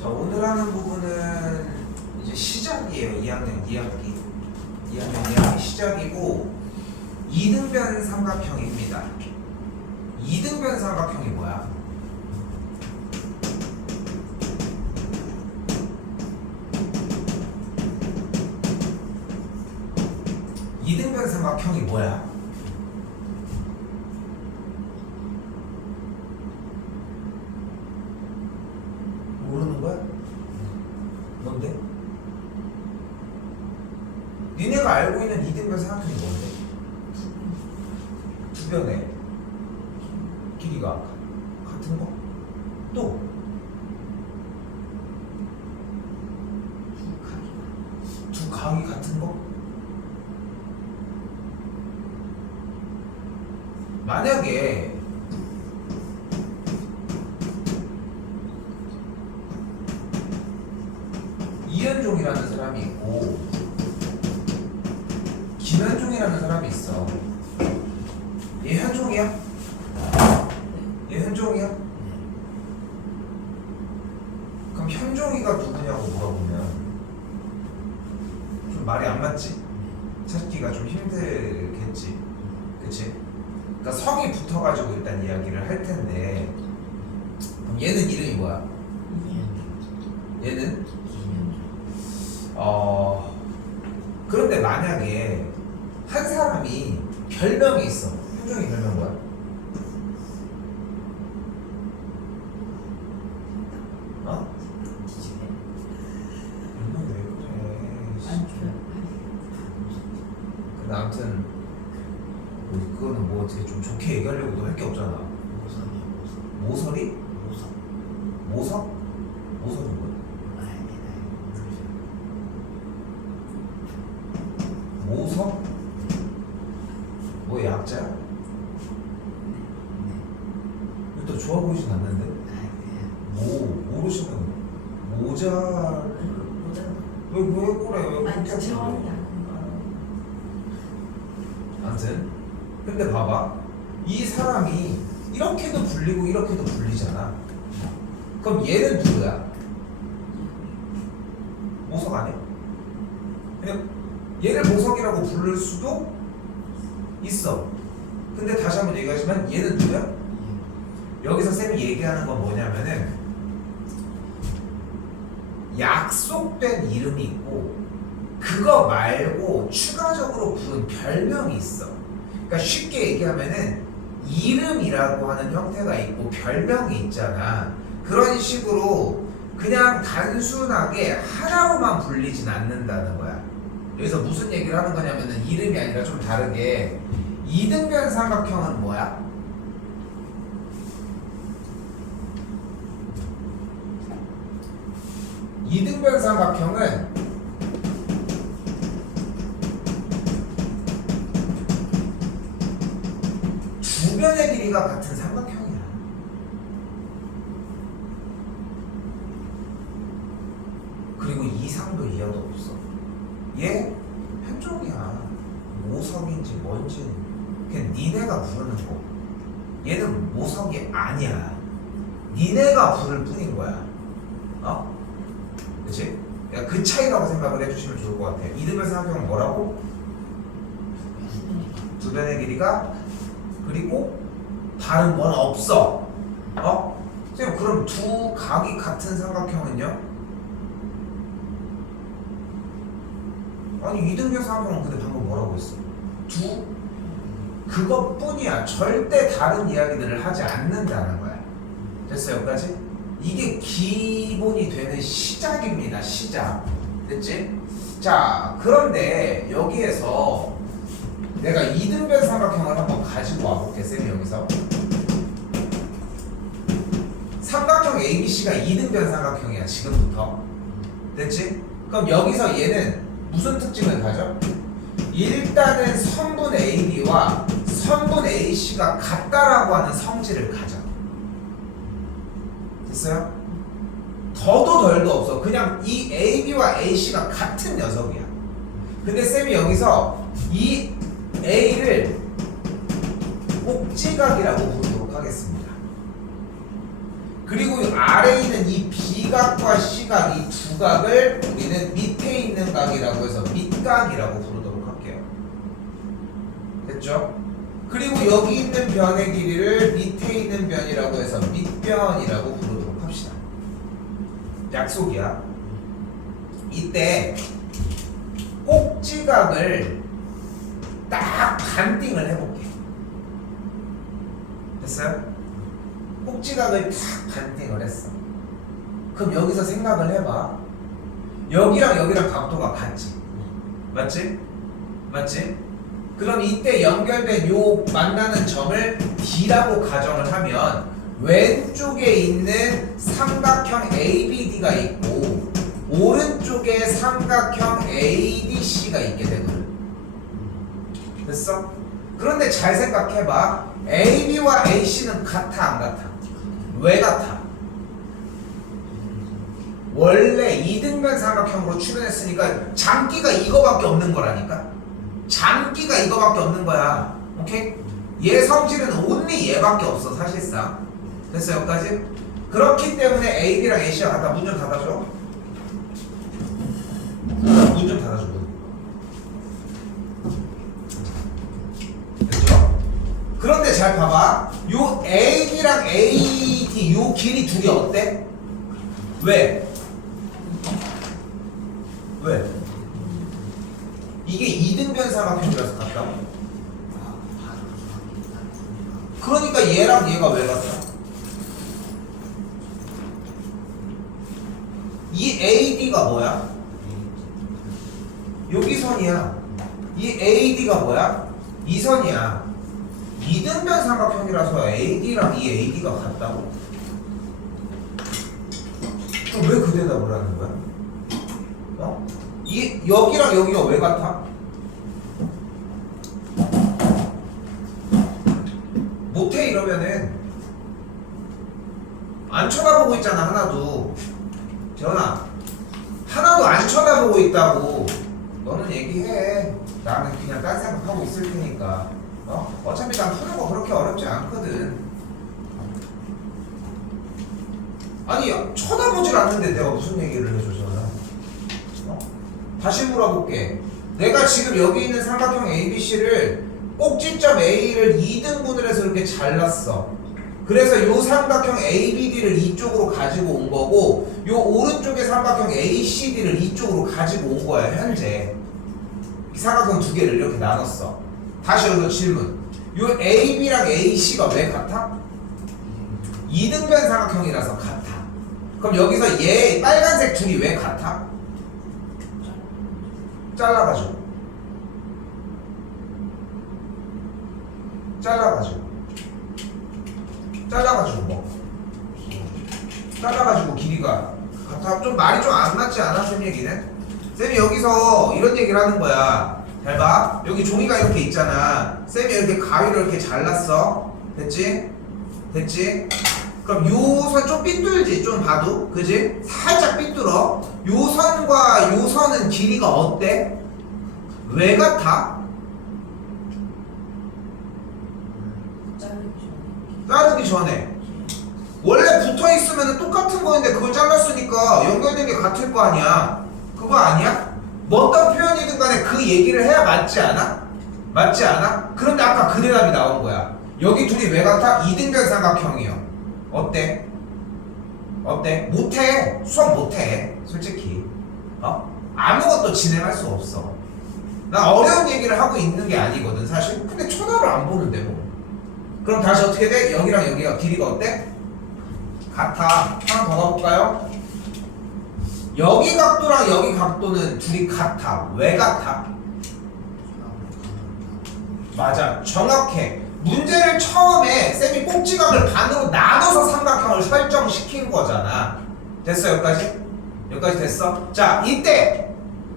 자, 오늘 하는 부분은 이제 시작이에요. 2학년 2학기. 2학년 2학기 시작이고 2등변 삼각형입니다. 2등변 삼각형이 뭐야? 이등변 삼각형이 뭐야? 모르는 거야? 뭔데? 니네가 알고 있는 이등변 삼각형이 뭔데? 두 변의 길이가 같은 거? 또? 두 각이 같은 거? 만약에 이현종이라는 사람이 있고 김현종이라는 사람이 있어. 얘 현종이야? 얘 현종이야? 그럼 현종이가 누구냐고 물어보면 좀 말이 안 맞지? 찾기가 좀 힘들겠지, 그치? 그러니까 성이 붙어가지고 일단 이야기를 할 텐데, 그럼 얘는 이름이 뭐야? 얘는? 그런데 만약에 한 사람이 별명이 있어. 현종이 별명 뭐야? 어? 별명 왜 그래? 근데 아무튼 그거는 뭐 어떻게 좀 좋게 얘기하려고도 할 게 없잖아. 모서리? 모석? 모석은 뭐야? 모석? 뭐 약자야? 또 좋아 보이진 않는데? 모르시는 모자를 왜 그래? 왜 그렇게 아무튼 근데 봐봐, 이 사람이 이렇게도 불리고 이렇게도 불리잖아. 그럼 얘는 누구야? 모석 아니야? 그냥 얘를 모석이라고 부를 수도 있어. 근데 다시 한번 얘기하지만 얘는 누구야? 여기서 쌤이 얘기하는 건 뭐냐면은 약속된 이름이 있고 그거 말고 추가적으로 부른 별명이 있어. 그러니까 쉽게 얘기하면은 이름이라고 하는 형태가 있고 별명이 있잖아. 그런 식으로 그냥 단순하게 하나로만 불리진 않는다는 거야. 여기서 무슨 얘기를 하는 거냐면은 이름이 아니라 좀 다르게 이등변 삼각형은 뭐야? 이등변 삼각형은 두 변의 길이가 같은 삼각형이야. 그리고 이상도 이하도 없어. 얘 현종이야. 모석인지 뭔지 그냥 니네가 부르는 거. 얘는 모석이 아니야. 니네가 부를 뿐인 거야. 어? 그치? 그러니까 그 차이라고 생각을 해주시면 좋을 것 같아. 이등변 삼각형은 뭐라고? 두 변의 길이가 그리고 다른 건 없어. 어? 선생님 그럼 두 각이 같은 삼각형은요? 아니 이등변 삼각형은 근데 방금 뭐라고 했어? 두? 그것뿐이야. 절대 다른 이야기들을 하지 않는다는 거야. 됐어 여기까지? 이게 기본이 되는 시작입니다. 시작. 됐지? 자 그런데 여기에서 내가 이등변 삼각형을 한번 가지고 와볼게. 쌤이 여기서 삼각형 ABC가 이등변 삼각형이야 지금부터. 됐지? 그럼 여기서 얘는 무슨 특징을 가져? 일단은 선분 AB와 선분 AC가 같다라고 하는 성질을 가져. 됐어요? 더도 덜도 없어. 그냥 이 AB와 AC가 같은 녀석이야. 근데 쌤이 여기서 이 A를 꼭지각이라고 부르도록 하겠습니다. 그리고 이 아래에 있는 이 B각과 C각 이 두 각을 우리는 밑에 있는 각이라고 해서 밑각이라고 부르도록 할게요. 됐죠? 그리고 여기 있는 변의 길이를 밑에 있는 변이라고 해서 밑변이라고 부르도록 합시다. 약속이야. 이때 꼭지각을 딱 반띵을 해볼게. 됐어요? 꼭지각을 딱 반띵을 했어. 그럼 여기서 생각을 해봐. 여기랑 여기랑 각도가 같지? 맞지? 맞지? 그럼 이때 연결된 요 만나는 점을 D라고 가정을 하면 왼쪽에 있는 삼각형 ABD가 있고 오른쪽에 삼각형 ADC가 있게 되거든. 됐어? 그런데 잘 생각해봐. AB와 AC는 같아 안 같아? 왜 같아? 원래 이등변 삼각형으로 출연했으니까 장기가 이거밖에 없는 거라니까. 장기가 이거밖에 없는 거야. 오케이? 얘 성질은 온리 얘밖에 없어 사실상. 됐어 여기까지? 그렇기 때문에 AB랑 AC가 같다. 문 좀 닫아줘. 문 좀 닫아줘. 됐죠? 그런데 잘 봐봐. 요 AB랑 AD 요 길이 둘이 어때? 왜? 왜? 이게 이등변 삼각형이라서 같다고? 그러니까 얘랑 얘가 왜 같아? 이 AD가 뭐야? 여기 선이야. 이 AD가 뭐야? 이 선이야. 이등변 삼각형이라서 AD랑 이 AD가 같다고? 그럼 왜 그 대답을 하는 거야? 어? 여기랑 여기가 왜 같아? 못해 이러면은 안 쳐다보고 있잖아 하나도. 재현아 하나도 안 쳐다보고 있다고. 너는 얘기해. 나는 그냥 딴 생각하고 있을 테니까. 어차피 난 푸는 거 그렇게 어렵지 않거든. 아니 쳐다보질 않는데 내가 무슨 얘기를 해줘 전화. 다시 물어볼게. 내가 지금 여기 있는 삼각형 ABC를 꼭지점 A를 2등분을 해서 이렇게 잘랐어. 그래서 요 삼각형 ABD를 이쪽으로 가지고 온 거고 요 오른쪽의 삼각형 ACD를 이쪽으로 가지고 온 거야 현재. 이 삼각형 두 개를 이렇게 나눴어. 다시 여기서 질문. 요 AB랑 AC가 왜 같아? 2등변 삼각형이라서 같아. 그럼 여기서 얘 빨간색 줄이 왜 같아? 잘라가지고 잘라가지고 길이가 같아. 좀 말이 좀 안 맞지 않아? 쌤 얘기는? 쌤이 여기서 이런 얘기를 하는 거야. 잘 봐. 여기 종이가 이렇게 있잖아. 쌤이 이렇게 가위로 이렇게 잘랐어. 됐지? 그럼 요 선 좀 삐뚤지? 좀 봐도? 그지? 살짝 삐뚤어. 요 선과 요 선은 길이가 어때? 왜 같아? 자르기 전에. 원래 붙어 있으면 똑같은 거인데 그걸 잘랐으니까 연결된 게 같을 거 아니야. 그거 아니야? 뭐 어떤 표현이든 간에 그 얘기를 해야 맞지 않아? 맞지 않아? 그런데 아까 그 대답이 나온 거야. 여기 둘이 왜 같아? 이등변 삼각형이요. 어때? 못해. 수업 못해. 솔직히. 아무것도 진행할 수 없어. 나 어려운 얘기를 하고 있는 게 아니거든 사실. 근데 쳐다를 안 보는데 뭐. 그럼 다시 어떻게 돼? 여기랑 여기가 길이가 어때? 같아. 하나 더 가볼까요? 여기 각도랑 여기 각도는 둘이 같아. 왜 같아? 맞아. 정확해. 문제를 처음에 쌤이 꼭지각을 반으로 나눠서 삼각형을 설정시킨 거잖아. 됐어 여기까지? 여기까지 됐어? 자 이때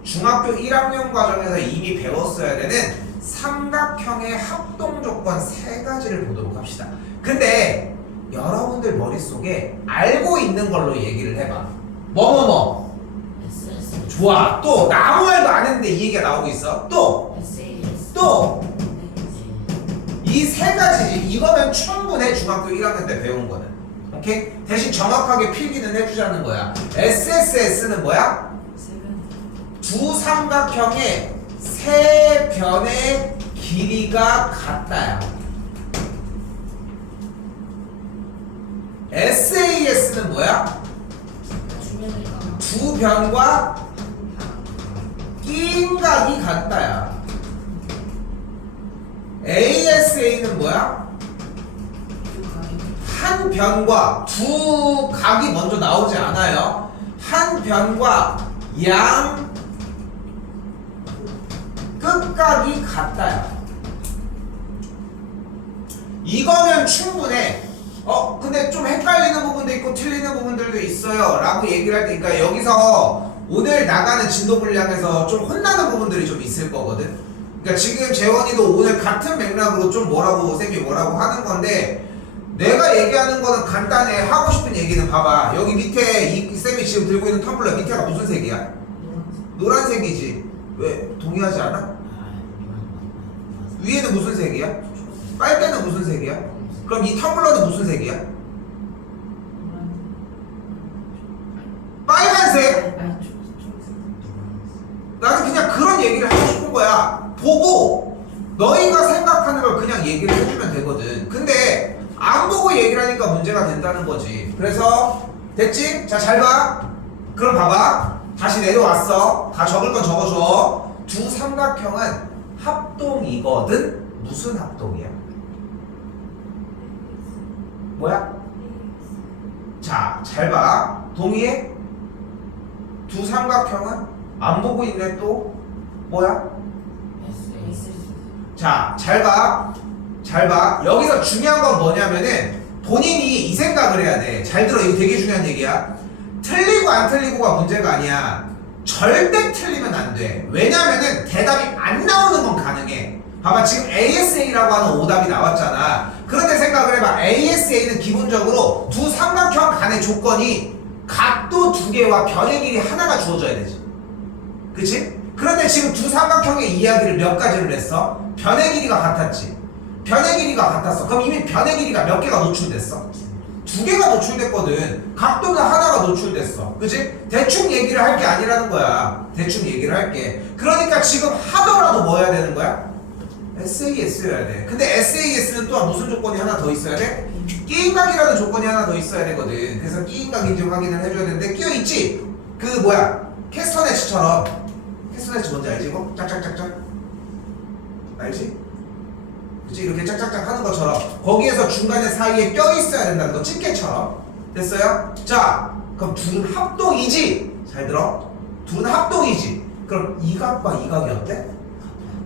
중학교 1학년 과정에서 이미 배웠어야 되는 삼각형의 합동 조건 3가지를 보도록 합시다. 근데 여러분들 머릿속에 알고 있는 걸로 얘기를 해봐. 뭐뭐뭐 좋아. 또 아무 말도 안 했는데 이 얘기가 나오고 있어. 또 이 3가지지. 이거면 충분해. 중학교 1학년 때 배운 거는. 오케이? 대신 정확하게 필기는 해주자는 거야. SSS는 뭐야? 두 삼각형의 세 변의 길이가 같다야. SAS는 뭐야? 두 변과 낀 각이 같다야. ASA는 뭐야? 한 변과 두 각이 먼저 나오지 않아요. 한 변과 양 끝각이 같다야. 이거면 충분해. 근데 좀 헷갈리는 부분도 있고 틀리는 부분들도 있어요 라고 얘기를 할 테니까 여기서 오늘 나가는 진도 분량에서 좀 혼나는 부분들이 좀 있을 거거든. 그러니까 지금 재원이도 오늘 같은 맥락으로 좀 쌤이 뭐라고 하는 건데, 내가 얘기하는 거는 간단해. 하고 싶은 얘기는 봐봐. 여기 밑에 이 쌤이 지금 들고 있는 텀블러 밑에가 무슨 색이야? 노란색이지. 왜? 동의하지 않아? 위에는 무슨 색이야? 빨대는 무슨 색이야? 그럼 이 텀블러는 무슨 색이야? 빨간색? 나는 그냥 그런 얘기를 하고 싶은 거야. 보고 너희가 생각하는 걸 그냥 얘기를 해주면 되거든. 근데 안 보고 얘기를 하니까 문제가 된다는 거지. 그래서 됐지? 자, 잘 봐. 그럼 봐봐. 다시 내려왔어. 다 적을 건 적어줘. 두 삼각형은 합동이거든. 무슨 합동이야? 뭐야? 자, 잘 봐. 동의해? 두 삼각형은 안 보고 있네. 또 뭐야? 자, 잘 봐. 잘 봐. 여기서 중요한 건 뭐냐면은 본인이 이 생각을 해야 돼. 잘 들어. 이거 되게 중요한 얘기야. 틀리고 안 틀리고가 문제가 아니야. 절대 틀리면 안 돼. 왜냐면은 대답이 안 나오는 건 가능해. 봐봐, 지금 ASA라고 하는 오답이 나왔잖아. 그런데 생각을 해봐. ASA는 기본적으로 두 삼각형 간의 조건이 각도 두 개와 변의 길이 하나가 주어져야 되지. 그치? 그런데 지금 두 삼각형의 이야기를 몇 가지를 했어? 변의 길이가 같았지. 변의 길이가 같았어. 그럼 이미 변의 길이가 몇 개가 노출됐어? 두 개가 노출됐거든. 각도는 하나가 노출됐어. 그치? 대충 얘기를 할 게 아니라는 거야. 대충 얘기를 할게. 그러니까 지금 하더라도 뭐 해야 되는 거야? SAS여야 돼. 근데 SAS는 또한 무슨 조건이 하나 더 있어야 돼? 끼인각이라는 조건이 하나 더 있어야 되거든. 그래서 끼인각인지 확인을 해줘야 되는데 끼어있지? 그 뭐야? 캐스터네츠처럼. 캐스터네츠 뭔지 알지? 이거? 짝짝짝짝 알지? 그치? 이렇게 짝짝짝 하는 것처럼 거기에서 중간에 사이에 껴있어야 된다는 거. 집게처럼. 됐어요? 자, 그럼 둘은 합동이지? 잘 들어. 둘은 합동이지. 그럼 이 각과 이 각이 어때?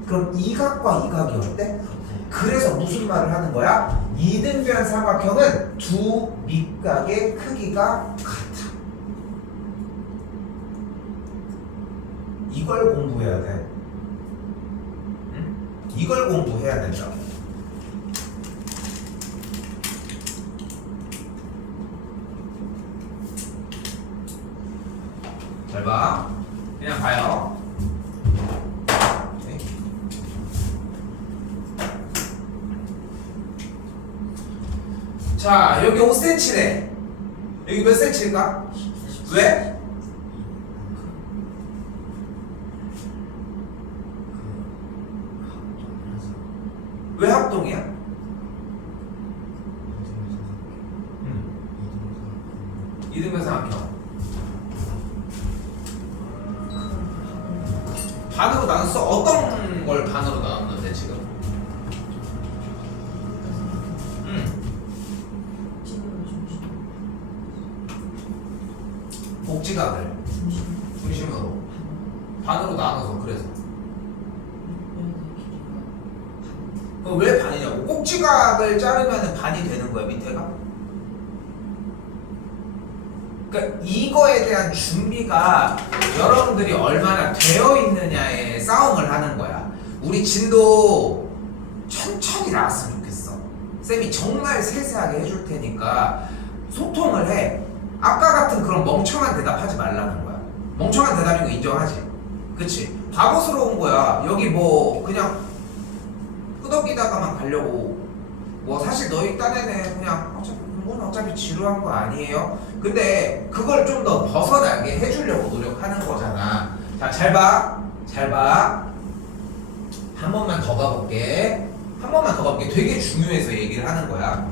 그럼 이 각과 이 각이 어때? 그래서 무슨 말을 하는 거야? 이등변 삼각형은 두 밑각의 크기가 같아. 이걸 공부해야 돼. 응? 이걸 공부해야 된다. 잘 봐. 그냥 봐요. 자, 여기 5cm래. 여기 몇 cm일까? 왜? 왜 합동이야? 이등변 삼각형. 반으로 나눴어? 어떤 걸 반으로 나눴는데 지금? 복지각을 중심으로 반으로 나눠서. 그래서 그럼 왜 반이냐고. 꼭지각을 자르면 반이 되는 거야 밑에가. 그러니까 이거에 대한 준비가 여러분들이 얼마나 되어 있느냐에 싸움을 하는 거야. 우리 진도 천천히 나왔으면 좋겠어. 쌤이 정말 세세하게 해줄 테니까 소통을 해. 아까 같은 그런 멍청한 대답하지 말라는 거야. 멍청한 대답인 거 인정하지? 그치? 바보스러운 거야. 여기 뭐 그냥 끄덕이다가만 가려고. 뭐 사실 너희 딴에는 그냥 어차피 그건 어차피 지루한 거 아니에요. 근데 그걸 좀 더 벗어나게 해주려고 노력하는 거잖아. 자, 잘 봐. 잘 봐. 한 번만 더 가볼게. 한 번만 더 가볼게. 되게 중요해서 얘기를 하는 거야.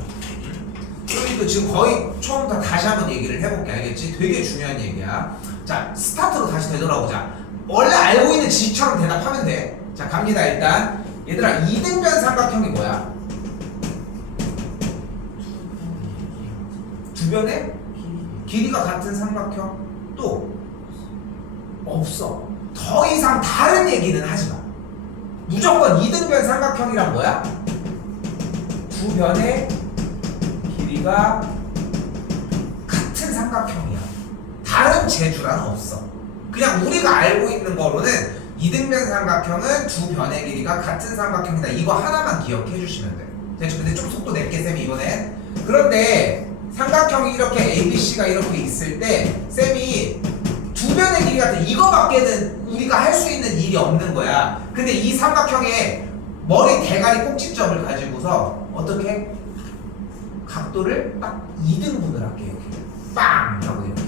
그러니까 지금 거의 처음부터 다시 한번 얘기를 해볼게. 알겠지? 되게 중요한 얘기야. 자, 스타트로 다시 되돌아오자. 원래 알고 있는 지식처럼 대답하면 돼. 자, 갑니다. 일단 얘들아, 이등변 삼각형이 뭐야? 두 변의 길이가 같은 삼각형? 또 없어. 더 이상 다른 얘기는 하지 마. 무조건 이등변 삼각형이란 뭐야? 두 변의 길이가 같은 삼각형이야. 다른 재주란 없어. 그냥 우리가 알고 있는 거로는 이등변 삼각형은 두 변의 길이가 같은 삼각형이다. 이거 하나만 기억해 주시면 돼. 근데 좀 속도 낼게 쌤이 이번엔. 그런데 삼각형이 이렇게 ABC가 이렇게 있을 때 쌤이 두 변의 길이 같은 이거밖에는 우리가 할 수 있는 일이 없는 거야. 근데 이 삼각형의 머리 대가리 꼭지점을 가지고서 어떻게 각도를 딱 2등분을 할게요. 이렇게 빵 하고 이렇게.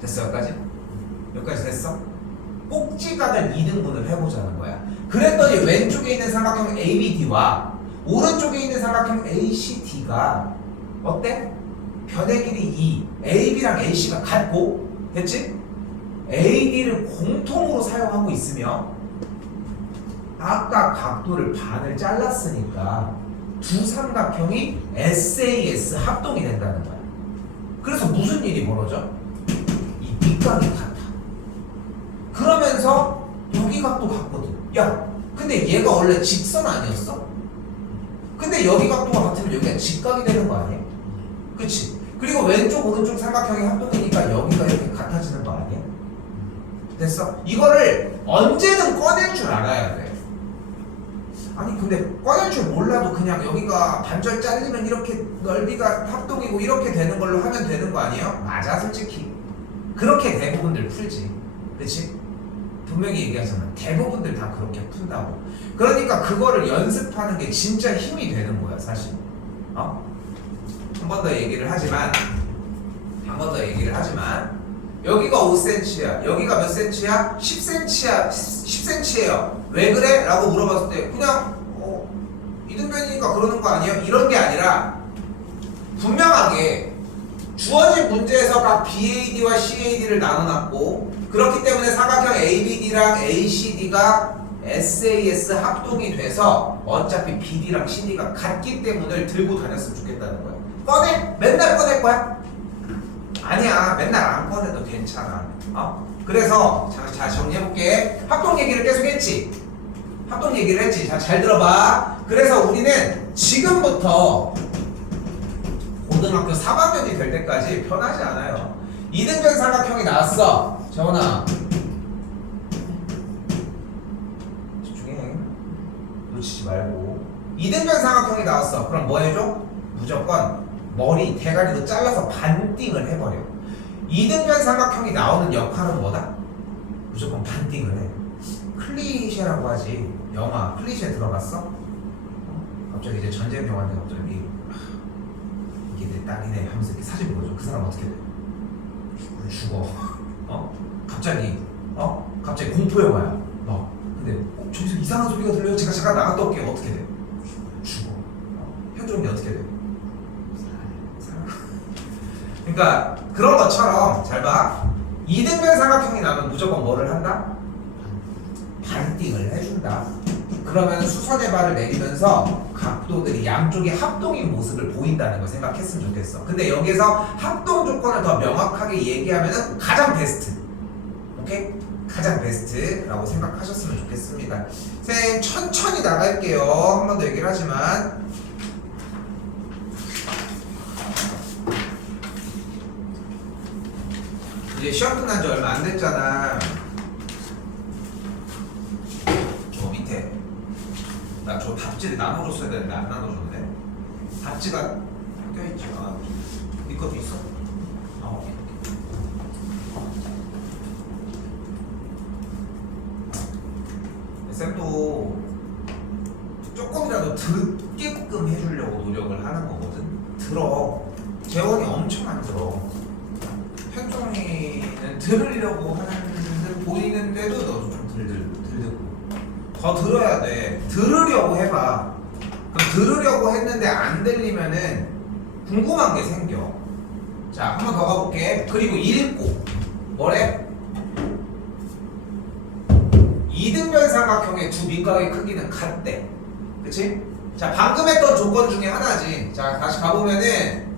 됐어? 여기까지? 여기까지 됐어? 꼭지각을 2등분을 해보자는 거야. 그랬더니 왼쪽에 있는 삼각형 ABD와 오른쪽에 있는 삼각형 ACD가 어때? 변의 길이 2, AB랑 AC가 같고, 됐지? AD를 공통으로 사용하고 있으며 아까 각도를 반을 잘랐으니까 두 삼각형이 SAS 합동이 된다는 거야. 그래서 무슨 일이 벌어져? 이 밑각이 같아. 그러면서 여기 각도 같거든. 야, 근데 얘가 원래 직선 아니었어? 근데 여기 각도가 같으면 여기가 직각이 되는 거 아니야? 그치? 그리고 왼쪽 오른쪽 삼각형이 합동이니까 여기가 이렇게 같아지는 거 아니야? 됐어? 이거를 언제든 꺼낼 줄 알아야 돼. 아니 근데 꺼낼 줄 몰라도 그냥 여기가 반절 잘리면 이렇게 넓이가 합동이고 이렇게 되는 걸로 하면 되는 거 아니에요? 맞아, 솔직히 그렇게 대부분들 풀지. 그치? 분명히 얘기하잖아. 대부분들 다 그렇게 푼다고. 그러니까 그거를 연습하는 게 진짜 힘이 되는 거야 사실. 한 번 더 얘기를 하지만 여기가 5cm야. 여기가 몇 cm야? 10cm야. 10cm예요. 왜 그래? 라고 물어봤을 때 그냥 이등변이니까 그러는 거 아니에요? 이런 게 아니라 분명하게 주어진 문제에서 각 BAD와 CAD를 나눠놨고 그렇기 때문에 삼각형 ABD랑 ACD가 SAS 합동이 돼서 어차피 BD랑 CD가 같기 때문에 들고 다녔으면 좋겠다는 거야. 꺼내? 맨날 꺼낼 거야? 아니야, 맨날 안 꺼내도 괜찮아. 그래서 자 정리해볼게. 합동 얘기를 계속 했지? 합동 얘기를 했지? 자, 잘 들어봐. 그래서 우리는 지금부터 고등학교 3학년이 될 때까지 변하지 않아요. 이등변 삼각형이 나왔어. 정원아 집중해. 놓치지 말고. 이등변 삼각형이 나왔어. 그럼 뭐 해줘? 무조건 머리 대가리도 잘라서 반띵을 해버려. 이등변 삼각형이 나오는 역할은 뭐다? 무조건 반띵을 해. 클리셰라고 하지. 영화 클리셰 들어봤어? 갑자기 이제 전쟁 영화인데 갑자기 이게 내 딸이네 하면서 이렇게 사진 보여줘. 그 사람 어떻게 돼? 죽어. 갑자기 공포 영화야. 근데 저기서 이상한 소리가 들려요. 제가 잠깐 나갔다 올게요. 어떻게 돼? 죽어. 현종이 어떻게 돼? 그러니까 그런 것처럼 잘 봐. 이등변 삼각형이 나면 무조건 뭐를 한다? 반띵을 해준다. 그러면 수선의 발을 내리면서 각도들이 양쪽이 합동인 모습을 보인다는 걸 생각했으면 좋겠어. 근데 여기서 합동 조건을 더 명확하게 얘기하면 가장 베스트. 오케이? 가장 베스트라고 생각하셨으면 좋겠습니다. 쌤 천천히 나갈게요. 한 번 더 얘기를 하지만 이제 시험 끝난 지 얼마 안 됐잖아. 저 밑에 나 저 답지를 나눠줬어야 되는데 안 나눠줬네. 답지가 껴있지. 네 것도 있어? 오케이. 쌤도 조금이라도 듣게끔 해주려고 노력을 하는 거거든. 들어. 재원이 엄청 안 들어. 현종이는 들으려고 하는 듯 보이는데도 너도 좀 들고 더 들어야 돼. 들으려고 해봐. 그럼 들으려고 했는데 안 들리면은 궁금한 게 생겨. 자, 한 번 더 가볼게. 그리고 읽고 뭐래? 이등변 삼각형의 두 밑각의 크기는 같대. 그치? 자, 방금 했던 조건 중에 하나지. 자, 다시 가보면은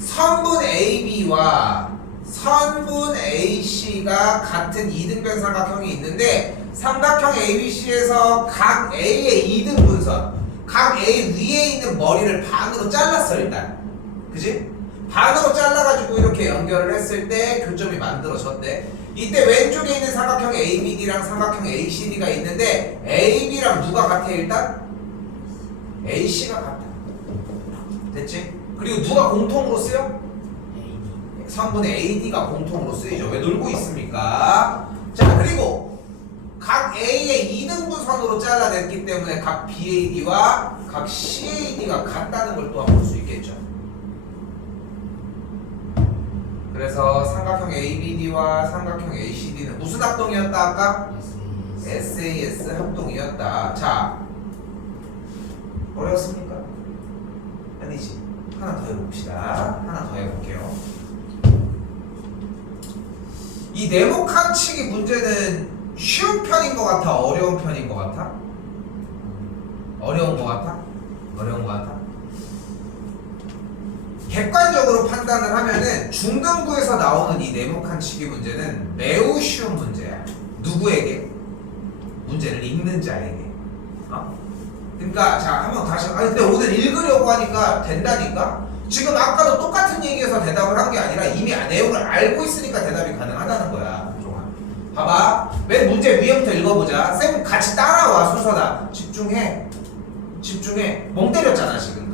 선분 AB와 선분 AC가 같은 이등변 삼각형이 있는데 삼각형 ABC에서 각 A의 이등분선, 각 A 위에 있는 머리를 반으로 잘랐어 일단. 그치? 반으로 잘라가지고 이렇게 연결을 했을 때 교점이 만들어졌대. 이때 왼쪽에 있는 삼각형 ABD랑 삼각형 ACD가 있는데 AB랑 누가 같아 일단? AC가 같아. 됐지? 그리고 누가 공통으로 쓰여? 선분의 AD가 공통으로 쓰이죠. 왜 놀고 있습니까? 자, 그리고 각 A의 이등분선으로 잘라냈기 때문에 각 BAD와 각 CAD가 같다는 걸 또한 볼 수 있겠죠. 그래서 삼각형 ABD와 삼각형 ACD는 무슨 합동이었다 아까? SAS 합동이었다. 자, 어려웠습니까? 아니지. 하나 더 해봅시다. 하나 더 해볼게요. 이 네모칸치기 문제는 쉬운 편인 것 같아? 어려운 편인 것 같아? 어려운 것 같아? 어려운 것 같아? 객관적으로 판단을 하면은 중등부에서 나오는 이 네모칸치기 문제는 매우 쉬운 문제야. 누구에게? 문제를 읽는 자에게. 그러니까 자, 한번 다시. 아니 근데 오늘 읽으려고 하니까 된다니까? 지금 아까도 똑같은 얘기해서 대답을 한 게 아니라 이미 내용을 알고 있으니까 대답이 가능하다는 거야. 종아. 봐봐. 맨 문제 위에부터 읽어보자. 쌤 같이 따라와 순서다. 집중해. 집중해. 멍 때렸잖아 지금.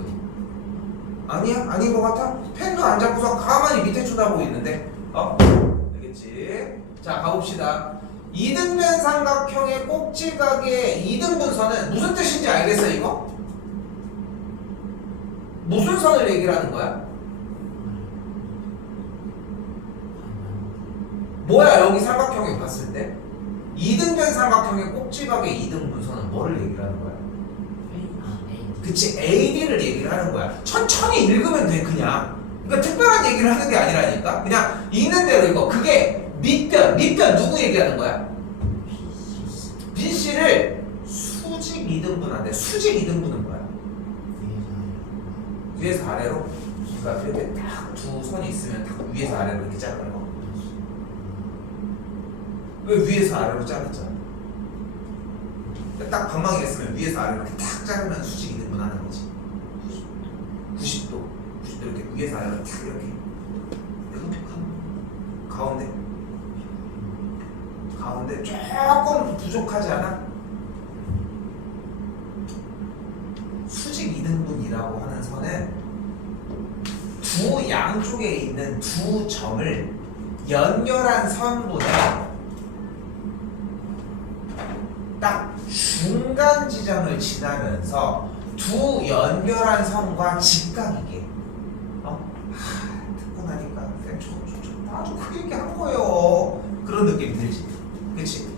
아니야? 아닌 것 같아? 펜도 안 잡고서 가만히 밑에 쳐다보고 있는데. 알겠지? 자, 가봅시다. 이등변 삼각형의 꼭지각의 이등분선은 무슨 뜻인지 알겠어 이거? 무슨 선을 얘기를 하는 거야? 뭐야 여기 삼각형에 봤을 때? 이등변 삼각형의 꼭지각의 이등분선은 뭐를 얘기를 하는 거야? 그치, AD를 얘기를 하는 거야. 천천히 읽으면 돼 그냥. 그러니까 특별한 얘기를 하는 게 아니라니까. 그냥 있는 대로 읽어. 그게 밑변 누구 얘기하는 거야? BC를 수직 이등분한대. 수직 이등분은 뭐야? 위에서 아래로. 그러니까 이렇게 딱 두 선이 있으면 딱 위에서 아래로 이렇게 자르는 거. 왜 위에서 아래로 자르잖아. 딱 방망이가 있으면 위에서 아래로 이렇게 탁 자르면 수직 이등분 하는 거지. 90도 이렇게 위에서 아래로 탁 이렇게 가운데 조금 부족하지 않아? 수직 이등분이라고 하는 선은 두 양쪽에 있는 두 점을 연결한 선분의 딱 중간 지점을 지나면서 두 연결한 선과 직각이게 듣고 나니까 아주 크게 얘기한 거예요. 그런 느낌이 들지. 그치?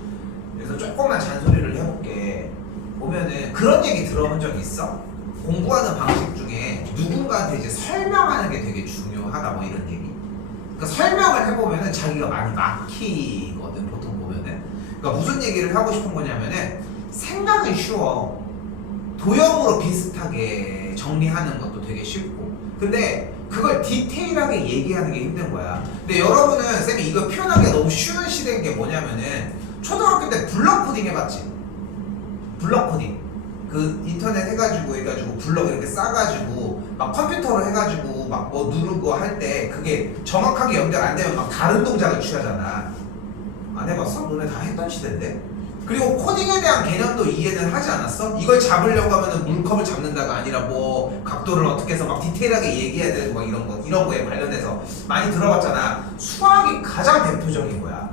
그래서 조금만 잔소리를 해볼게. 보면은 그런 얘기 들어본 적 있어? 공부하는 방식 중에 누군가한테 이제 설명하는 게 되게 중요하다 뭐 이런 얘기. 그러니까 설명을 해보면은 자기가 많이 막히거든 보통 보면은. 그러니까 무슨 얘기를 하고 싶은 거냐면은 생각은 쉬워. 도형으로 비슷하게 정리하는 것도 되게 쉽고. 근데 그걸 디테일하게 얘기하는 게 힘든 거야. 근데 여러분은 쌤이 이거 표현하기가 너무 쉬운 시대인 게 뭐냐면은 초등학교 때 블럭 코딩 해봤지? 블럭 코딩. 그 인터넷 해가지고 블럭 이렇게 싸가지고 막 컴퓨터로 해가지고 막 뭐 누르고 할 때 그게 정확하게 연결 안 되면 막 다른 동작을 취하잖아. 안 해봤어? 너네 다 했던 시대인데? 그리고 코딩에 대한 개념도 이해는 하지 않았어? 이걸 잡으려고 하면은 물컵을 잡는다가 아니라 뭐 각도를 어떻게 해서 막 디테일하게 얘기해야 되고 막 이런 거에 관련해서 많이 들어봤잖아. 수학이 가장 대표적인 거야.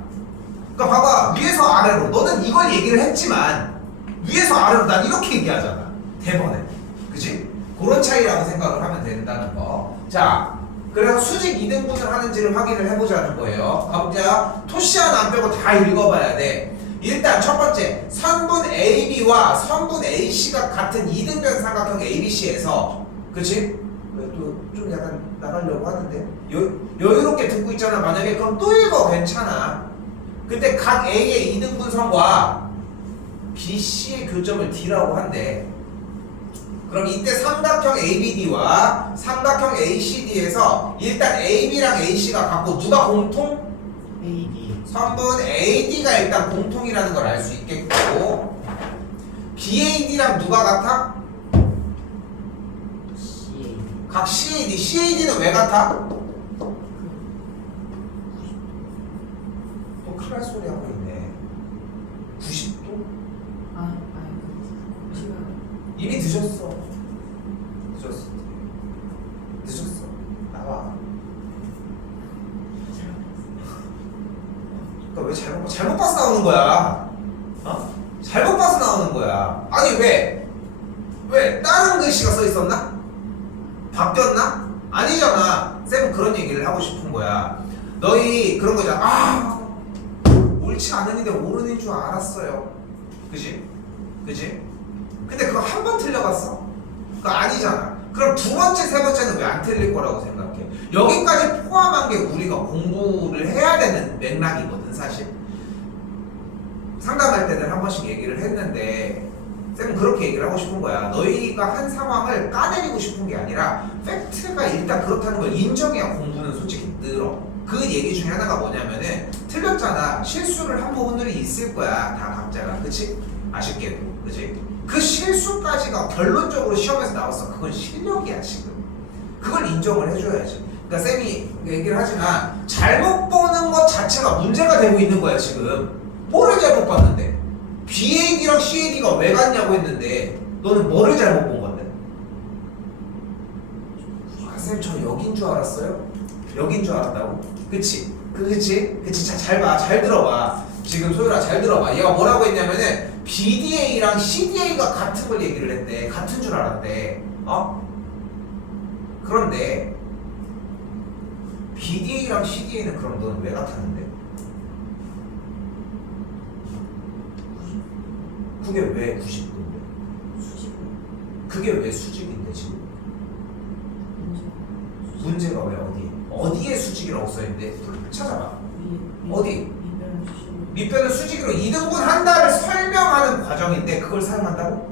그러니까 봐봐. 위에서 아래로. 너는 이걸 얘기를 했지만 위에서 아래로 난 이렇게 얘기하잖아. 대번에. 그치? 그런 요 차이라고 생각을 하면 된다는 거. 자, 그래서 수직 2등분을 하는지를 확인을 해보자는 거예요. 가보자. 토시 하나 안 빼고 다 읽어봐야 돼. 일단 첫 번째, 선분 AB와 선분 AC가 같은 2등변 삼각형 ABC에서, 그치? 왜 또 좀 약간 나가려고 하는데? 여유롭게 듣고 있잖아. 만약에 그럼 또 읽어. 괜찮아. 근데 각 A의 2등분선과 BC의 교점을 D라고 한대. 그럼 이때 삼각형 ABD와 삼각형 ACD에서 일단 AB랑 AC가 같고 누가 공통? AD. 선분 AD가 일단 공통이라는 걸 알 수 있겠고, BAD랑 누가 같아? CAD. 각 CAD. CAD는 왜 같아? 또 큰일 날 소리 하고 있네. 90도? 이미 늦었어. 늦었어. 나와. 그러니까 왜 잘못 봐서 나오는 거야? 어? 잘못 봐서 나오는 거야. 아니 왜 다른 글씨가 써 있었나? 바뀌었나? 아니잖아. 쌤은 그런 얘기를 하고 싶은 거야. 너희 그런 거잖아. 옳지 않은데 옳은 줄 알았어요. 그지? 근데 그거 한 번 틀려봤어? 그거 아니잖아. 그럼 두 번째, 세 번째는 왜 안 틀릴 거라고 생각해? 여기까지 포함한 게 우리가 공부를 해야 되는 맥락이거든, 사실. 상담할 때는 한 번씩 얘기를 했는데, 쌤은 그렇게 얘기를 하고 싶은 거야. 너희가 한 상황을 까내리고 싶은 게 아니라, 팩트가 일단 그렇다는 걸 인정해야 공부는 솔직히 늘어. 그 얘기 중에 하나가 뭐냐면은, 틀렸잖아. 실수를 한 부분들이 있을 거야. 다 각자가. 그치? 아쉽게도. 그치? 그 실수까지가 결론적으로 시험에서 나왔어. 그건 실력이야 지금. 그걸 인정을 해줘야지. 그러니까 쌤이 얘기를 하지만 잘못 보는 것 자체가 문제가 되고 있는 거야 지금. 뭐를 잘못 봤는데? BAD랑 CAD가 왜 같냐고 했는데 너는 뭐를 잘못 본 건데? 아, 쌤 저 여긴 줄 알았어요? 여긴 줄 알았다고? 그치? 자, 잘 봐. 잘 들어봐. 지금 소율아 잘 들어봐. 얘가 뭐라고 했냐면은 BDA랑 CDA가 같은 걸 얘기를 했대. 같은 줄 알았대. 그런데 BDA랑 CDA는 그럼 너는 왜 같았는데? 그게 왜 90도인데? 그게 왜 수직인데 지금? 문제가 왜 어디에 수직이라고 써있는데? 찾아봐. 어디? 밑변을 수직으로 2등분 한다를 설명하는 과정인데 그걸 사용한다고?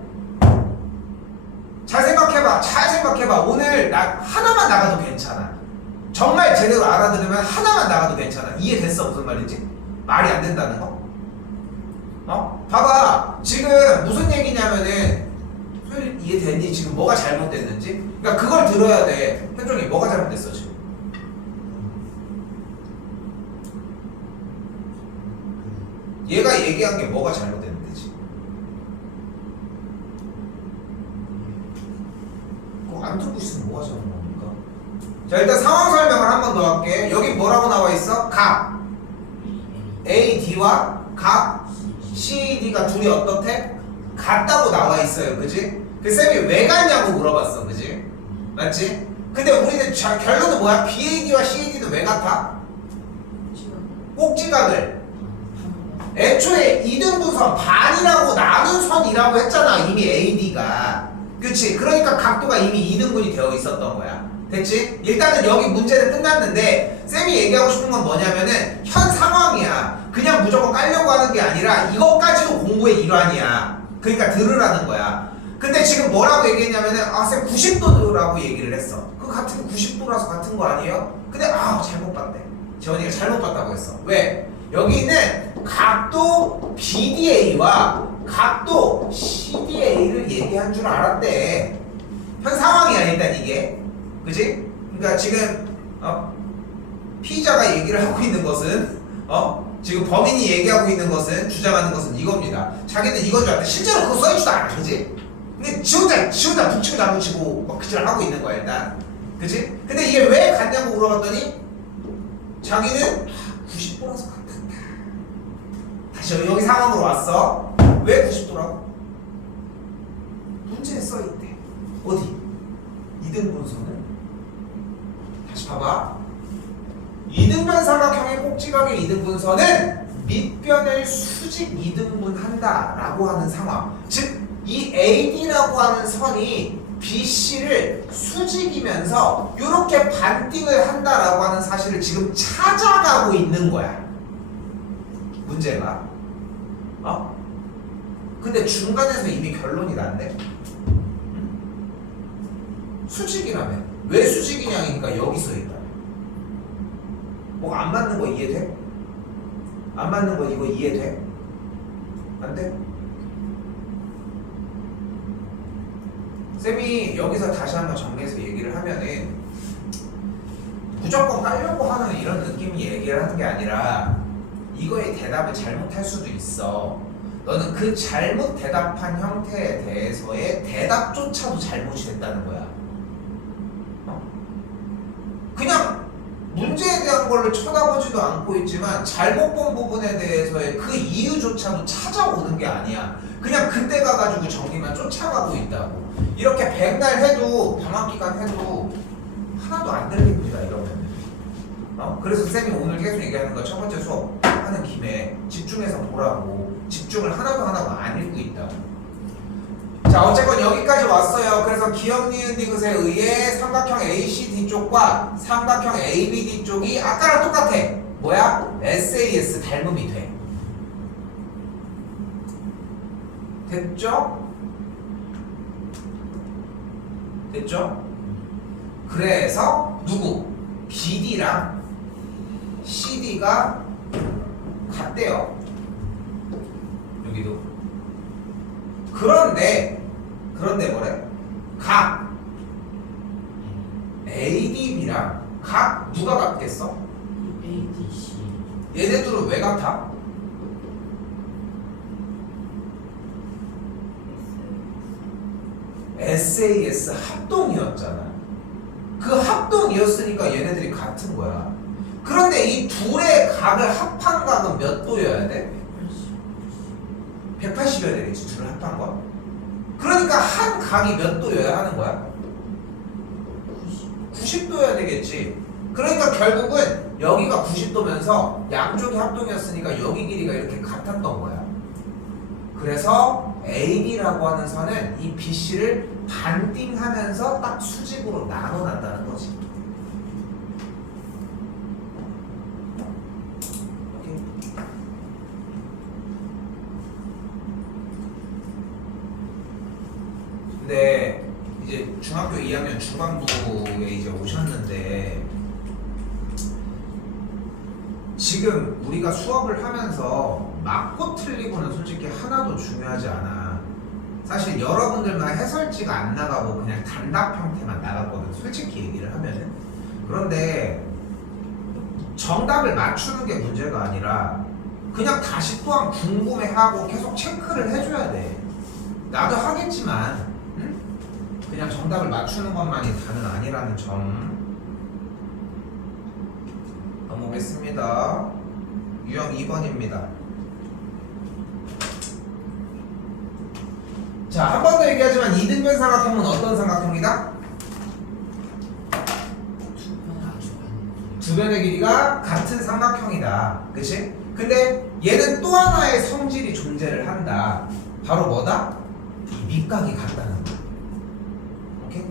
잘 생각해봐. 오늘 나 하나만 나가도 괜찮아. 정말 제대로 알아들으면 하나만 나가도 괜찮아. 이해됐어? 무슨 말인지? 말이 안 된다는 거? 봐봐. 지금 무슨 얘기냐면은 이해됐니? 지금 뭐가 잘못됐는지? 그러니까 그걸 들어야 돼. 현종이 뭐가 잘못됐어 지금? 얘가 얘기한 게 뭐가 잘못됐는데 지금? 그거 안 듣고 있으면 뭐가 잘못된 겁니까? 자, 일단 상황 설명을 한 번 더 할게. 여기 뭐라고 나와 있어? 각 AD와 각 CAD가 둘이 어떻대? 같다고 나와 있어요. 그지? 그 쌤이 왜 같냐고 물어봤어. 그지? 맞지? 근데 우리는 결론은 뭐야? BAD와 CAD는 왜 같아? 꼭지각을 애초에 2등분선 반이라고 나눈 선이라고 했잖아. 이미 AD가. 그치? 그러니까 각도가 이미 2등분이 되어 있었던 거야. 됐지? 일단은 여기 문제는 끝났는데 쌤이 얘기하고 싶은 건 뭐냐면은 현 상황이야. 그냥 무조건 깔려고 하는 게 아니라 이것까지도 공부의 일환이야. 그러니까 들으라는 거야. 근데 지금 뭐라고 얘기했냐면은 쌤 90도라고 얘기를 했어. 그 같은 90도라서 같은 거 아니에요? 근데 잘못 봤대. 재원이가 잘못 봤다고 했어. 왜? 여기 있는 각도 BDA와 각도 CDA를 얘기한 줄 알았대. 현 상황이야 일단 이게. 그지? 그러니까 지금 피의자가 얘기를 하고 있는 것은 지금 범인이 얘기하고 있는 것은 주장하는 것은 이겁니다. 자기는 이건 줄 알았는데 실제로 그거 써있지도 않아. 그지? 근데 지 혼자 북치고 나무치고 막 그짓을 하고 있는 거야 일단. 그지? 근데 이게 왜 같냐고 물어봤더니 자기는 90도라서 같았다. 다시 여기 상황으로 왔어. 왜 90도라고? 문제에 써있대. 어디? 2등분선은 다시 봐봐. 이등변 삼각형의 꼭지각의 이등분선은 밑변을 수직 이등분한다 라고 하는 상황. 즉 이 AD라고 하는 선이 BC를 수직이면서 이렇게 반띵을 한다라고 하는 사실을 지금 찾아가고 있는 거야. 문제가. 근데 중간에서 이미 결론이 났네. 수직이라며. 왜 수직이냐니까 여기서 있다. 뭐가 안 맞는 거 이해돼? 안 맞는 거 이거 이해돼? 안 돼? 쌤이 여기서 다시 한번 정리해서 얘기를 하면은 무조건 깔려고 하는 이런 느낌이 얘기를 하는 게 아니라 이거의 대답을 잘못할 수도 있어. 너는 그 잘못 대답한 형태에 대해서의 대답조차도 잘못이 됐다는 거야. 그냥 문제에 대한 거를 쳐다보지도 않고 있지만 잘못 본 부분에 대해서의 그 이유조차도 찾아오는 게 아니야. 그냥 그때 가가지고 정리만 쫓아가고 있다고. 이렇게 백날 해도 방학기간 해도 하나도 안 들립니다. 이러면. 그래서 쌤이 오늘 계속 얘기하는 거 첫 번째 수업 하는 김에 집중해서 보라고. 집중을 하나도 안 읽고 있다고. 자, 어쨌건 여기까지 왔어요. 그래서 기억, 니은, 디귿에 의해 삼각형 ACD 쪽과 삼각형 ABD 쪽이 아까랑 똑같아. 뭐야? SAS 닮음이 돼. 됐죠? 됐죠? 그래서 누구? BD랑 CD가 같대요. 여기도. 그런데 뭐래? 각 ADB랑 각 누가 같겠어? ADC. 얘네들은 왜 같아? SAS 합동이었잖아. 그 합동이었으니까 얘네들이 같은 거야. 그런데 이 둘의 각을 합한 각은 몇 도여야 돼? 180이어야 되겠지. 둘을 합한 거. 그러니까 한 각이 몇 도여야 하는 거야? 90도여야 되겠지. 그러니까 결국은 여기가 90도면서 양쪽이 합동이었으니까 여기 길이가 이렇게 같았던 거야. 그래서 AB라고 하는 선은 이 BC를 반띵하면서 딱 수직으로 나눠놨다는 거지. 오케이. 근데 이제 중학교 2학년 중반부에 이제 오셨는데 지금 우리가 수업을 하면서 맞고 틀리고는 솔직히 하나도 중요하지 않아. 사실 여러분들만 해설지가 안 나가고 그냥 단답 형태만 나갔거든. 솔직히 얘기를 하면은. 그런데 정답을 맞추는 게 문제가 아니라 그냥 다시 또한 궁금해하고 계속 체크를 해줘야 돼. 나도 하겠지만 응? 그냥 정답을 맞추는 것만이 다는 아니라는 점. 넘어오겠습니다. 유형 2번입니다. 자, 한 번 더 얘기하지만 이등변 삼각형은 어떤 삼각형이다? 두 변의 길이가 같은 삼각형이다. 그치? 근데 얘는 또 하나의 성질이 존재를 한다. 바로 뭐다? 이 밑각이 같다는 거. 오케이?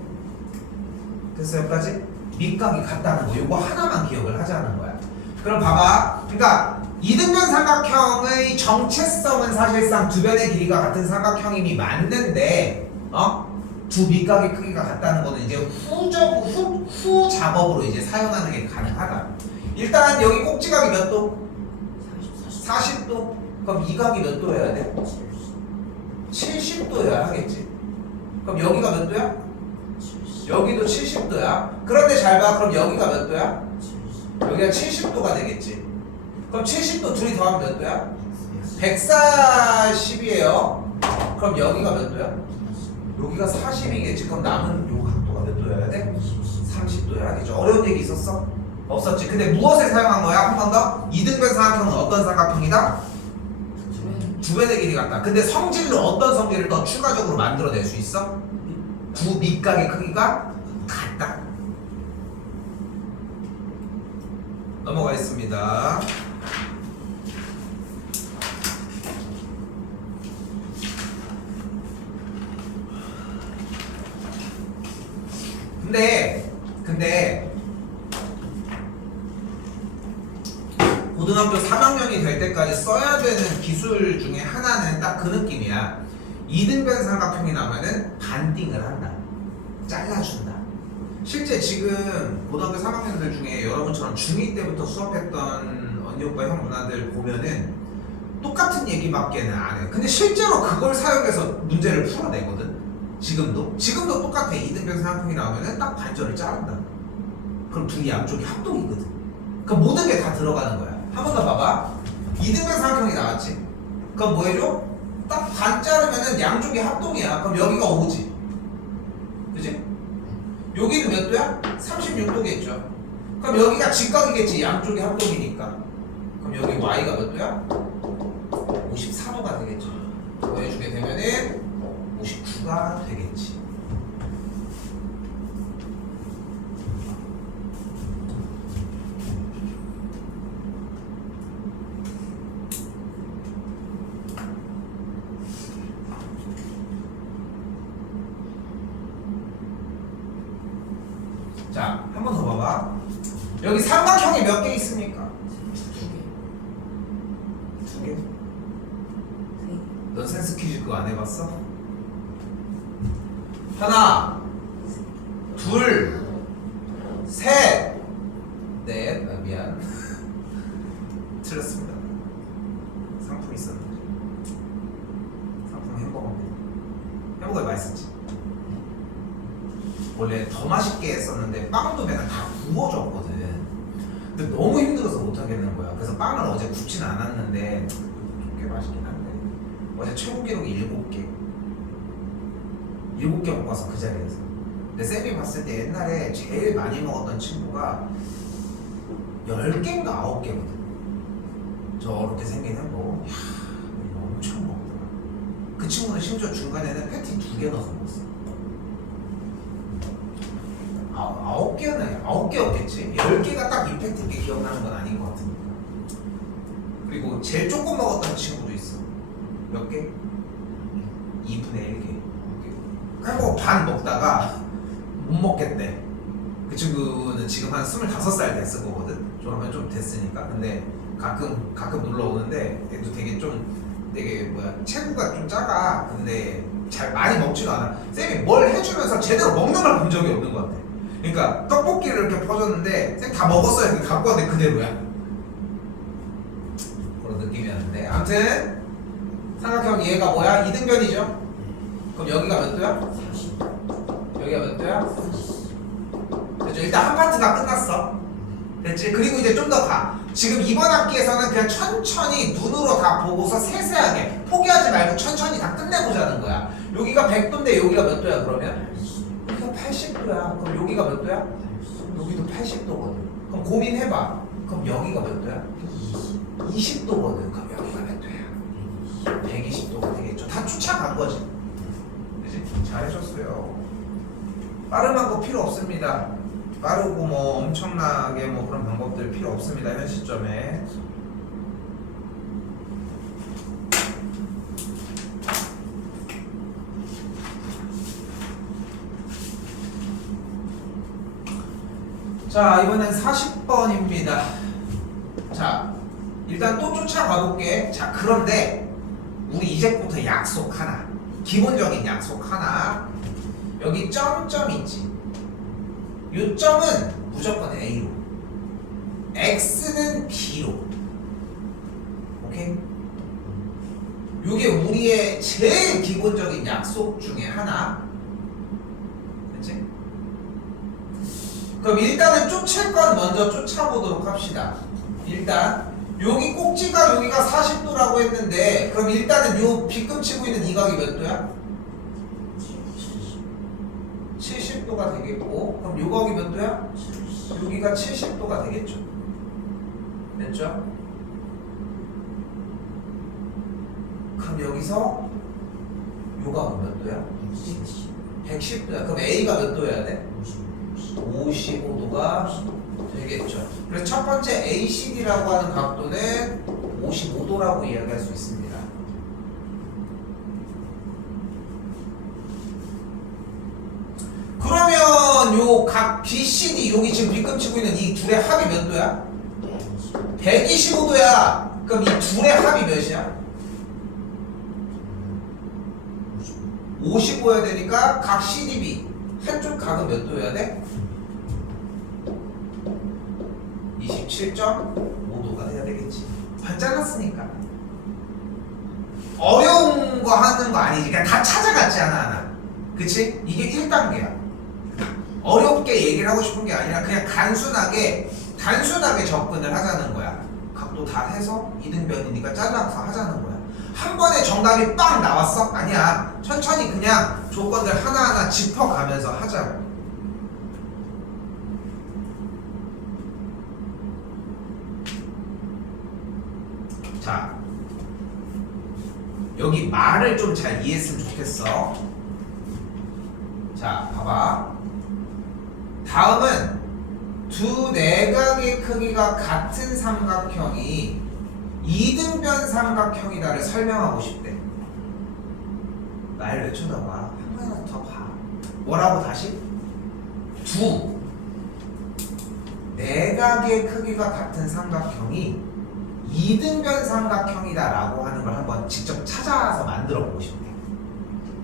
됐어 여기까지? 밑각이 같다는 거. 이거 하나만 기억을 하자는 거야. 그럼 봐봐. 그러니까 이등변 삼각형의 정체성은 사실상 두 변의 길이가 같은 삼각형임이 맞는데 두 밑각의 크기가 같다는 거는 이제 후 작업으로 이제 사용하는 게 가능하다. 일단 여기 꼭지각이 몇 도? 40도. 그럼 이 각이 몇 도여야 돼? 70도여야 하겠지. 그럼 여기가 몇 도야? 여기도 70도야. 그런데 잘 봐. 그럼 여기가 몇 도야? 여기가 70도가 되겠지. 그럼 70도 둘이 더하면 몇 도야? 140이에요. 그럼 여기가 몇 도야? 여기가 40이겠지. 그럼 남은 요 각도가 몇 도여야 돼? 30도여야 되죠. 어려운 얘기 있었어? 없었지. 근데 무엇을 사용한 거야? 한 번 더. 이등변 삼각형은 어떤 삼각형이다? 두 변의 길이 같다. 근데 성질로 어떤 성질을 더 추가적으로 만들어낼 수 있어? 두 밑각의 크기가 넘어가겠습니다. 근데 고등학교 3학년이 될 때까지 써야 되는 기술 중에 하나는 딱 그 느낌이야. 이등변 삼각형이 나오면은 반띵을 한다. 잘라준다. 실제 지금 고등학교 3학년들 중에 여러분처럼 중2 때부터 수업했던 언니 오빠 형 누나들 보면은 똑같은 얘기밖에는 안 해. 근데 실제로 그걸 사용해서 문제를 풀어내거든. 지금도 똑같아. 이등변 삼각형이 나오면은 딱 반절을 자른다. 그럼 둘이 양쪽이 합동이거든. 그럼 모든 게 다 들어가는 거야. 한 번 더 봐봐. 이등변 삼각형이 나왔지. 그럼 뭐 해줘? 딱 반 자르면은 양쪽이 합동이야. 그럼 여기가 5지. 그지? 여기는 몇 도야? 36도겠죠. 그럼 여기가 직각이겠지. 양쪽이 합동이니까. 그럼 여기 y가 몇 도야? 54도가 되겠죠. 더해주게 되면은 59가 되겠지. 자, 한 번 더 봐봐. 여기 삼각형이 몇 개 있습니까? 두 개? 넌 센스 퀴즈 그거 안 해봤어? 하나, 둘, 셋, 넷. 아, 미안. 틀렸습니다. 상품 있었는데. 상품 햄버거인데. 햄버거에 맛있었지. 원래 더 맛있게 했었는데 빵도 맨날 다 구워줬거든. 근데 너무 힘들어서 못하겠는 거야. 그래서 빵을 어제 굽진 않았는데 꽤 맛있긴 한데 어제 최고 기록이 7개 먹고 와서 그 자리에서. 근데 쌤이 봤을 때 옛날에 제일 많이 먹었던 친구가 10개인가 9개거든. 저렇게 생긴 햄버거. 이야, 엄청 먹더라. 그 친구는 심지어 중간에는 패티 2개 넣어서 먹었어. 9개였겠지? 10개가 딱 임팩트 있게 기억나는 건 아닌 것 같으니까. 그리고 제일 조금 먹었던 친구도 있어. 몇 개? 2분의 1개. 햄버거 반 먹다가 못 먹겠대. 그 친구는 지금 한 25살 됐을 거거든. 졸업하면 좀 됐으니까. 근데 가끔 놀러 오는데 얘도 되게 체구가 좀 작아. 근데 잘 많이 먹지도 않아. 쌤이 뭘 해주면서 제대로 먹는 걸 본 적이 없는 것 같아. 그러니까 떡볶이를 이렇게 퍼줬는데 쌤 다 먹었어요. 이렇게 갖고 왔는데 그대로야. 그런 느낌이었는데. 아무튼 삼각형 얘가 뭐야? 이등변이죠? 그럼 여기가 몇 도야? 40. 여기가 몇 도야? 됐죠? 일단 한 파트가 끝났어. 됐지? 그리고 이제 좀 더 가. 지금 이번 학기에서는 그냥 천천히 눈으로 다 보고서 세세하게 포기하지 말고 천천히 다 끝내보자는 거야. 여기가 100도인데 여기가 몇 도야 그러면? 여기가 80도야. 그럼 여기가 몇 도야? 여기도 80도거든. 그럼 고민해봐. 그럼 여기가 몇 도야? 20도거든. 그럼 여기가 몇 도야? 120도가 되겠죠. 다 쫓아간 거지. 그치? 잘해줬어요. 빠름한 거 필요 없습니다. 빠르고 뭐 엄청나게 뭐 그런 방법들 필요 없습니다. 현 시점에. 자, 이번엔 40번입니다. 자, 일단 또 쫓아가 볼게. 자, 그런데 우리 이제부터 약속 하나. 기본적인 약속 하나. 여기 점점 있지. 요 점은 무조건 A로, X는 B로. 오케이? 요게 우리의 제일 기본적인 약속 중에 하나. 그치? 그럼 일단은 쫓을 건 먼저 쫓아보도록 합시다. 일단 여기 꼭지가 여기가 40도라고 했는데 그럼 일단은 요 빗금 치고 있는 이 각이 몇 도야? 70도가 되겠고 그럼 요 각이 몇 도야? 여기가 70도가 되겠죠. 됐죠? 그럼 여기서 요 각은 몇 도야? 110도야. 그럼 A가 몇 도여야 돼? 55도가 되겠죠. 그래서 첫 번째 ACD라고 하는 각도는 55도라고 이야기할 수 있습니다. 그러면 요 각 BCD 여기 지금 빗금치고 있는 이 둘의 합이 몇 도야? 125도야. 그럼 이 둘의 합이 몇이야? 55여야 되니까 각 CDB 한쪽 각은 몇 도여야 돼? 27.5도가 돼야 되겠지. 반 잘랐으니까. 어려운 거 하는 거 아니지. 그냥 다 찾아갔지 하나하나. 그치? 이게 1단계야. 어렵게 얘기를 하고 싶은 게 아니라 그냥 단순하게 접근을 하자는 거야. 각도 다 해서 이등변이니까 잘라서 하자는 거야. 한 번에 정답이 빵 나왔어? 아니야. 천천히 그냥 조건들 하나하나 짚어가면서 하자고. 자, 여기 말을 좀 잘 이해했으면 좋겠어. 자, 봐봐. 다음은 두 내각의 크기가 같은 삼각형이 이등변 삼각형이다를 설명하고 싶대. 날 왜 쳐다봐? 한 번이라도 더 봐. 뭐라고 다시? 두 내각의 크기가 같은 삼각형이 이등변 삼각형이다라고 하는 걸 한번 직접 찾아서 만들어 보고 싶대.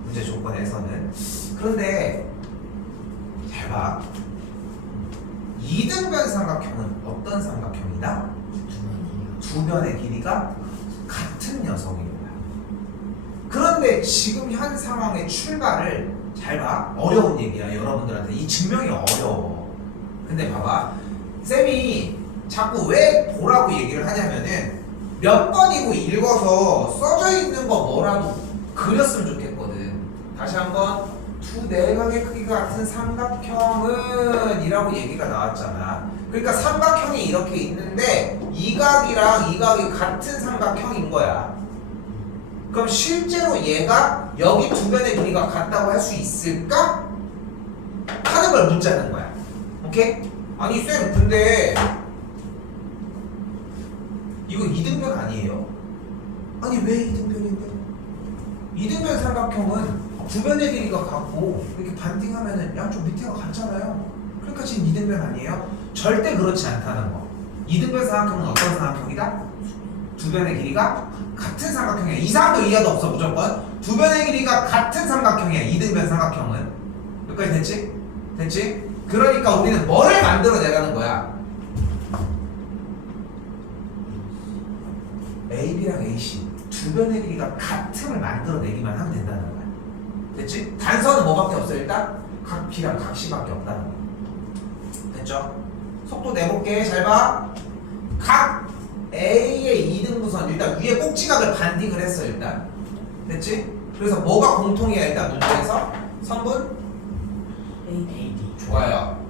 문제 조건에서는. 그런데 잘 봐. 이등변 삼각형은 어떤 삼각형이다? 두 변의 길이가 같은 녀석인 거야. 그런데 지금 현 상황의 출발을 잘 봐. 어려운 얘기야. 여러분들한테 이 증명이 어려워. 근데 봐봐. 쌤이 자꾸 왜 보라고 얘기를 하냐면은 몇 번이고 읽어서 써져 있는 거 뭐라도 그렸으면 좋겠거든. 다시 한번. 두 내각의 크기가 같은 삼각형은 이라고 얘기가 나왔잖아. 그러니까 삼각형이 이렇게 있는데 이 각이랑 이 각이 같은 삼각형인 거야. 그럼 실제로 얘가 여기 두 변의 길이가 같다고 할 수 있을까? 하는 걸 묻자는 거야. 오케이? 아니 쌤 근데 이거 이등변 아니에요? 아니 왜 이등변인데? 이등변 삼각형은 두 변의 길이가 같고 이렇게 반띵하면은 양쪽 밑에가 같잖아요. 그러니까 지금 이등변 아니에요? 절대 그렇지 않다는 거. 이등변 삼각형은 어떤 삼각형이다? 두 변의 길이가 같은 삼각형이야. 이상도 이하도 없어. 무조건 두 변의 길이가 같은 삼각형이야. 이등변 삼각형은. 여기까지 됐지? 됐지? 그러니까 우리는 뭐를 만들어내라는 거야? AB랑 AC 두 변의 길이가 같음을 만들어내기만 하면 된다는 거야. 됐지? 단서는 뭐밖에 없어? 일단 각 B랑 각 C밖에 없다는 거. 됐죠? 속도 내볼게. 잘 봐. 각 A의 이등분선 일단 위에 꼭지각을 반띵을 했어. 일단 됐지? 그래서 뭐가 공통이야? 일단 문제에서 성분 AD. 좋아요.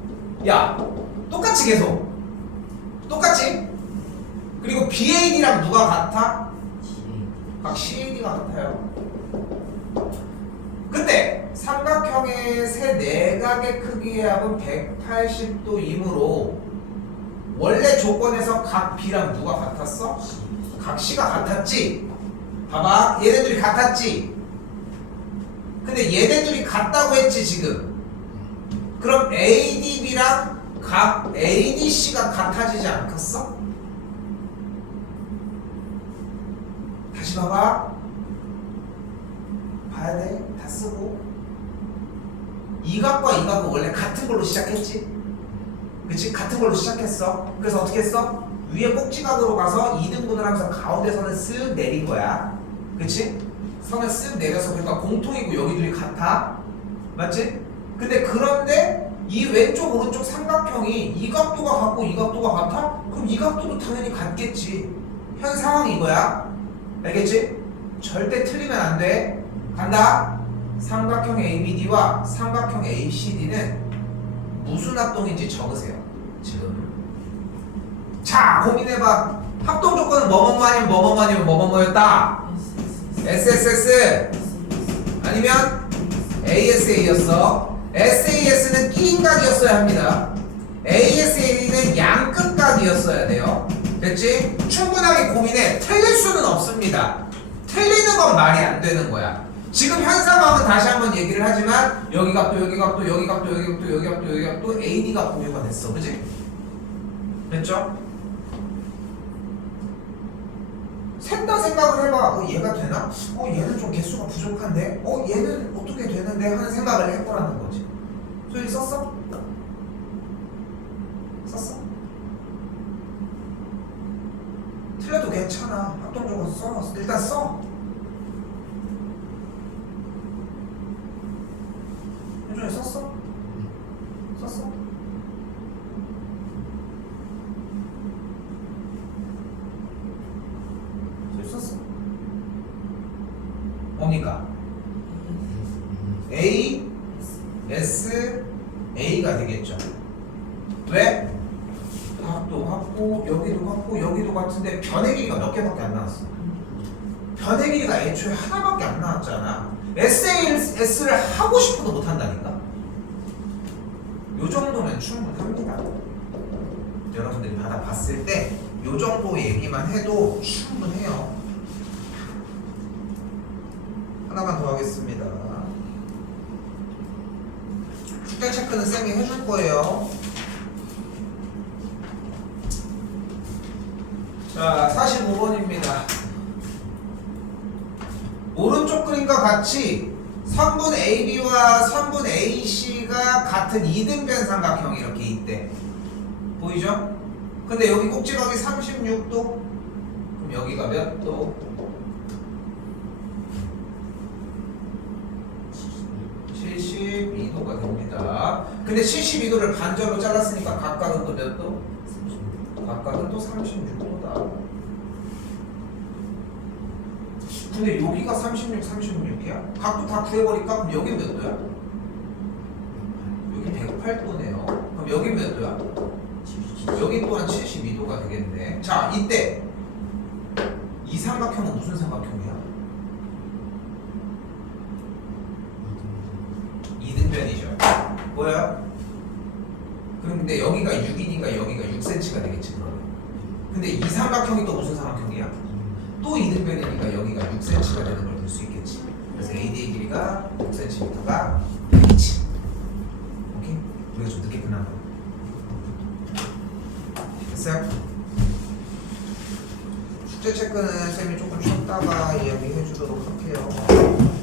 야 똑같이 계속 똑같이. 그리고 BAD랑 누가 같아? 각 CAD가 같아요. 근데 삼각형의 세 내각의 크기의 합은 180도이므로 원래 조건에서 각 B랑 누가 같았어? 각 C가 같았지? 봐봐 얘네들이 같았지? 근데 얘네들이 같다고 했지 지금. 그럼 ADB랑 각 ADC가 같아지지 않겠어? 다시 봐봐. 봐야 돼. 다 쓰고. 이 각과 이 각은 원래 같은 걸로 시작했지? 그치? 같은 걸로 시작했어. 그래서 어떻게 했어? 위에 꼭지각으로 가서 2등분을 하면서 가운데 선을 쓱 내린 거야. 그치? 선을 쓱 내려서 그러니까 공통이고 여기들이 같아. 맞지? 근데 그런데 이 왼쪽 오른쪽 삼각형이 이 각도가 같고 이 각도가 같아? 그럼 이 각도도 당연히 같겠지. 현 상황이 이거야. 알겠지? 절대 틀리면 안 돼. 간다. 삼각형 ABD와 삼각형 ACD는 무슨 합동인지 적으세요. 지금. 자, 고민해봐. 합동 조건은 뭐뭐뭐 아니면 뭐뭐뭐 아니면 뭐뭐뭐였다. SSS 아니면 ASA였어. SAS는 끼인각이었어야 합니다. ASA는 양 이었어야 돼요. 됐지? 충분하게 고민해. 틀릴 수는 없습니다. 틀리는 건 말이 안 되는 거야. 지금 현 상황은 다시 한번 얘기를 하지만 여기 값도 여기 값도 여기 값도 여기 값도 여기 값도 여기 값도 AD가 공유가 됐어. 그지? 됐죠? 셋 다 생각을 해봐. 얘가 되나? 얘는 좀 개수가 부족한데? 얘는 어떻게 되는데? 하는 생각을 해보라는 거지. 소연이 썼어? 썼어? 틀려도 괜찮아. 합동적으로 써. 일단 써. 현준이 썼어? 썼어? 썼어? 뭡니까? A, S, A가 되겠죠. 왜? 각도 같고 여기도 같고 여기도 같은데 변의 길이가 몇 개밖에 안 나왔어. 변의 길이가 애초에 하나밖에 안 나왔잖아. SAS를 하고 싶어도 못 한다니까. 요 정도면 충분합니다. 여러분들이 받아봤을 때 요 정도 얘기만 해도 충분해요. 하나만 더 하겠습니다. 숙제 체크는 쌤이 해줄 거예요. 자, 45번입니다. 오른쪽 그림과 같이 선분 AB와 선분 AC가 같은 이등변 삼각형이 이렇게 있대. 보이죠? 근데 여기 꼭지각이 36도? 그럼 여기가 몇 도? 72도가 됩니다. 근데 72도를 반절로 잘랐으니까 각각은 또 몇 도? 각각은 또 36도다. 근데 여기가 36, 36이야? 각도 다 구해버릴까? 그럼 여기 몇 도야? 여기 108도네요. 그럼 여기 몇 도야? 여기 또한 72도가 되겠네. 자, 이때 이 삼각형은 무슨 삼각형이야? 이등변이죠. 뭐야? 그럼 근데 여기가 6이니까 여기가 6cm가 되겠지. 그러면. 근데 이 삼각형이 또 무슨 삼각형이야? 또 이등변이니까 여기가 6cm가 되는 걸 볼 수 있겠지. 그래서 AD의 길이가 6cm가 되겠지. 오케이? 우리가 좀 늦게 끝난 거야. 됐어요? 숙제 체크는 쌤이 조금 쉬었다가 이야기해 주도록 할게요.